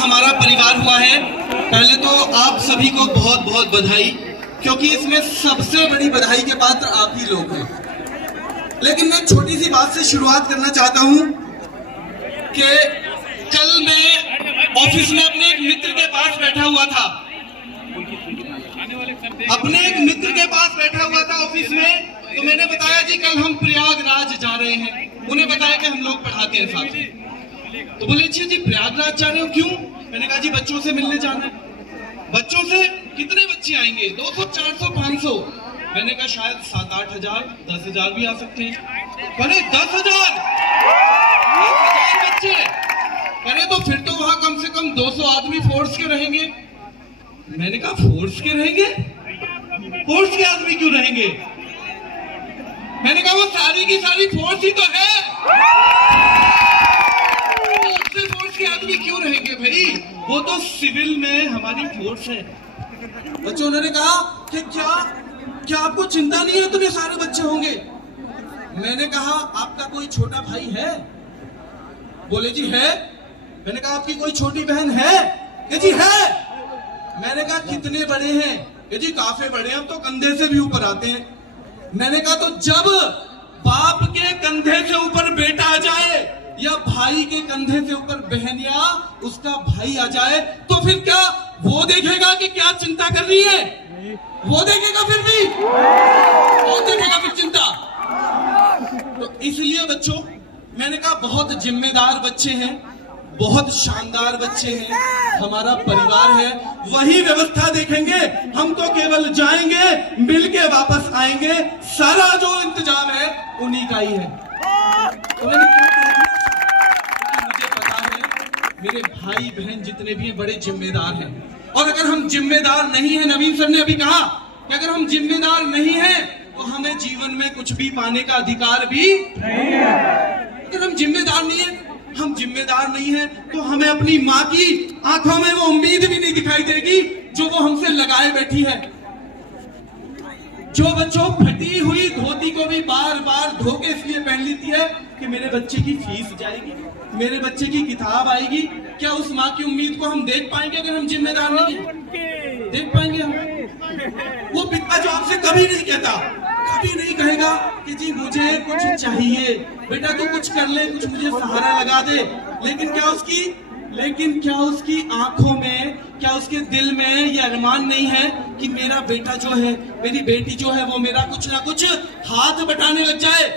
हमारा परिवार हुआ है, पहले तो आप सभी को बहुत बहुत बधाई, क्योंकि इसमें सबसे बड़ी बधाई के पात्र आप ही लोग हैं। लेकिन मैं छोटी सी बात से शुरुआत करना चाहता हूं कि कल मैं ऑफिस में अपने एक मित्र के पास बैठा हुआ था, ऑफिस में। तो मैंने बताया जी कल हम प्रयागराज जा रहे हैं। उन्हें बताया कि हम लोग पढ़ाते हैं साथ में। तो बोले अच्छा जी प्रयागराज जा रहे हो, क्यों? मैंने कहा जी बच्चों से मिलने जाना है। बच्चों से? कितने बच्चे आएंगे? 200, 400, 500? मैंने कहा शायद 7-8 हजार, 10,000 भी आ सकते हैं। बोले 10,000 बच्चे? अरे तो फिर तो वहां कम से कम 200 आदमी फोर्स के रहेंगे। मैंने कहा फोर्स के रहेंगे? फोर्स के आदमी क्यों रहेंगे? मैंने कहा वो सारी की सारी फोर्स ही तो है, फोर्स के आदमी क्यों रहेंगे भाई? वो तो सिविल में हमारी फोर्स है। बच्चों उन्होंने कहा कि क्या आपको चिंता नहीं है इतने सारे बच्चे होंगे? मैंने कहा आपका कोई छोटा भाई है? बोले जी है। मैंने कहा आपकी कोई छोटी बहन है? कि जी है। मैंने कहा कितने बड़े हैं? कि जी काफी बड़े हैं, हम तो कंधे से भी ऊपर आते हैं। मैंने कहा तो जब बाप के कंधे से ऊपर बेटा आ जाए या भाई के कंधे से ऊपर बहन या उसका भाई आ जाए तो फिर क्या वो देखेगा कि क्या चिंता कर रही है? वो देखेगा फिर भी? वो देखेगा फिर चिंता? तो इसलिए बच्चों मैंने कहा बहुत जिम्मेदार बच्चे हैं, बहुत शानदार बच्चे हैं, हमारा परिवार है, वही व्यवस्था देखेंगे। हम तो केवल जाएंगे, मिलके वापस आएंगे, सारा जो इंतजाम है उन्हीं का ही है। तो मैंने क्या कहा? मुझे पता है मेरे भाई बहन जितने भी बड़े जिम्मेदार हैं, और अगर हम जिम्मेदार नहीं है, नवीन सर ने अभी कहा कि अगर हम जिम्मेदार नहीं है तो हमें जीवन में कुछ भी पाने का अधिकार भी नहीं है। अगर हम जिम्मेदार नहीं है, हम जिम्मेदार नहीं है तो हमें अपनी माँ की आंखों में वो उम्मीद भी नहीं दिखाई देगी जो वो हमसे लगाए बैठी है। जो बच्चों फटी हुई धोती को भी बार बार धो के इसलिए पहन लेती है कि मेरे बच्चे की फीस जाएगी, मेरे बच्चे की किताब आएगी। क्या उस माँ की उम्मीद को हम देख पाएंगे अगर हम जिम्मेदार नहीं हैं? देख पाएंगे हम? वो पिता जो आपसे कभी नहीं कहता, कभी नहीं कहेगा कि जी मुझे कुछ चाहिए, बेटा तू कुछ कर ले, कुछ मुझे सहारा लगा दे। लेकिन क्या उसकी आंखों में, क्या उसके दिल में ये अरमान नहीं है कि मेरा बेटा जो है, मेरी बेटी जो है वो मेरा कुछ ना कुछ हाथ बटाने लग जाए,